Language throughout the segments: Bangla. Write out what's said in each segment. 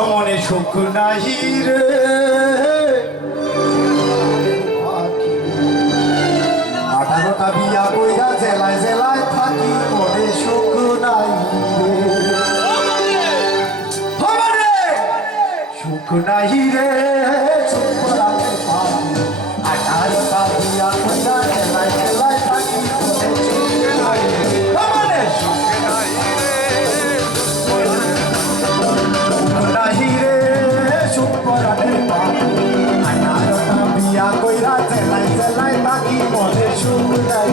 ভ্রমণে সুখ নাহি রে, 18টা বিয়া কইরা জেলায় জেলায় থাকি মনে সুখ নাই রে, ভ্রমণে সুখ নাহি রে, সুখ রাতে পাবি 18টা বিয়া কইরা জেলায় জেলায় থাকি মনে সুখ নাই রে, ভ্রমণে সুখ নাহি রে, সুখ রাতে পাবি 18টা বিয়া কইরা জেলায় জেলায় থাকি মনে সুখ নাই,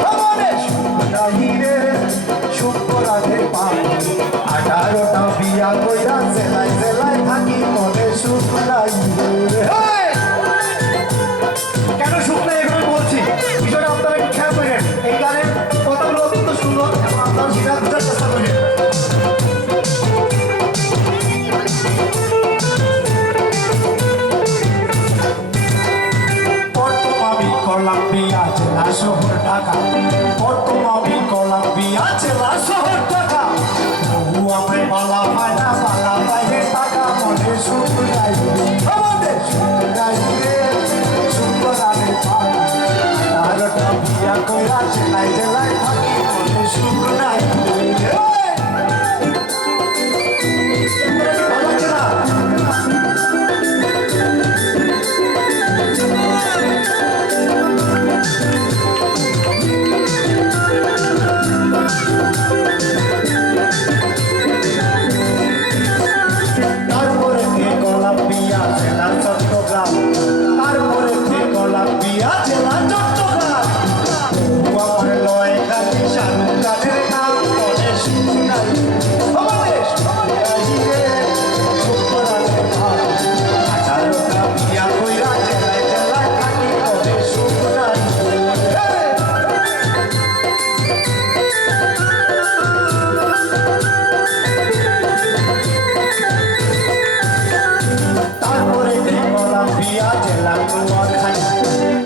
ভ্রমণে সুখ নাহি রে, সুখ রাতে পাবি 18টা বিয়া কইরা জেলায় জেলায় থাকি মনে সুখ নাই রে। কেন সুখ নাই এখন বলছি, বিষয়টা আপনারা একটু খেয়াল করেন, এই গানের কথাগুলো অত্যন্ত সুন্দর এবং আপনারা সেটা বোঝার চেষ্টা করেন। কলাম্বিয়া জেলা শহর ঢাকা, বর্তমানে কলাম্বিয়া জেলা শহর ঢাকা, বহু আমায় বালা পায় না, বালা পাইলে টাকা মনে সুখ নাই রে, আমাদের সুখ নাই রে, সুখ রাতে পাবি 18টা বিয়া কইরা জেলায় জেলায় থাকি মনে সুখ নাই রে। ভালো লাগছে না?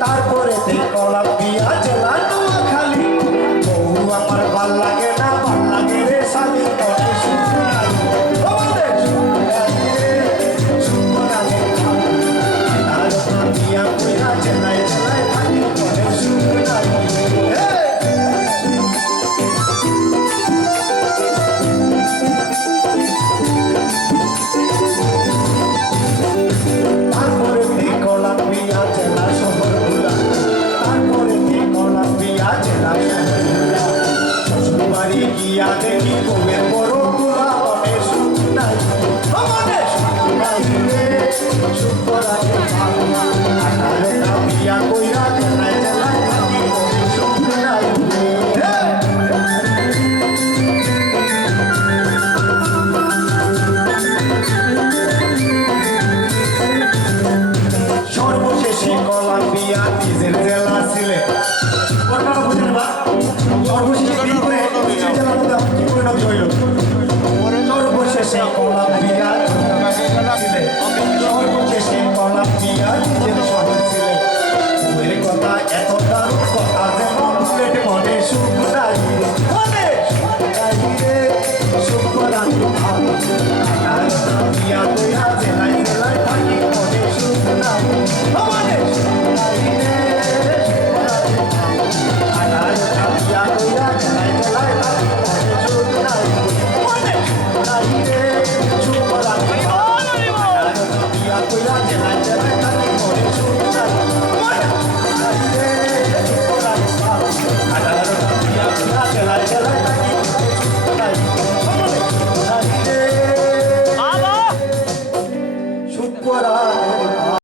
তারপরে কলাম্বিয়া জেলা নোয়াখালী, বহু আমার ভাল লাগে না, ভাল লাগে রে সালি মনে সুখ নাই, আমাদের সুখ নাই রে, সুখ রাতে পাবি 18টা বিয়া কইরা জেলায় জেলায় থাকি মনে সুখ নাই রে। তারপরে কলাম্বিয়া জেলা শহরগুলা, তারপরে কলাম্বিয়া জেলা শহরগুলা, শ্বশুরবাড়ি গিয়া দেখি বউয়ের বড় গুলা মনে সুখ নাই, মনে সুখ নাই রে, সুখ রাতে পাবি 18টা বিয়া কইরা জেলায় জেলায় থাকি মনে সুখ নাই রে। সর্বশেষে কলাম্বিয়া নিজের জেলা সিলেট, ঘটনাটা বুঝলেন বা? সর্বশেষে বিয়ে করে নিজের জেলার মধ্যে কি পরিণত হইল? সর্বশেষে কলাম্বিয়া সিলেট, সর্বশেষে কলাম্বিয়া নিজের শহর সিলেট, বইয়ের কথা এত দারুণ কথা যেমন সিলেট মনে সুখ নাই রে, মনে সুখ নাই রে, সুখ রাতে পাবি 18টা বিয়া কইরা জেলায় জেলায় থাকি মনে সুখ নাই, মনে সুখ নাই রে, সুখ রাতে পাবি 18টা বিয়া কইরা জেলায় জেলায় থাকি মনে সুখ নাই, মনে সুখ নাই রে, সুখ রাতে পাবি 18টা বিয়া কইরা জেলায় জেলায় থাকি মনে সুখ নাই, মনে সুখ নাই রে।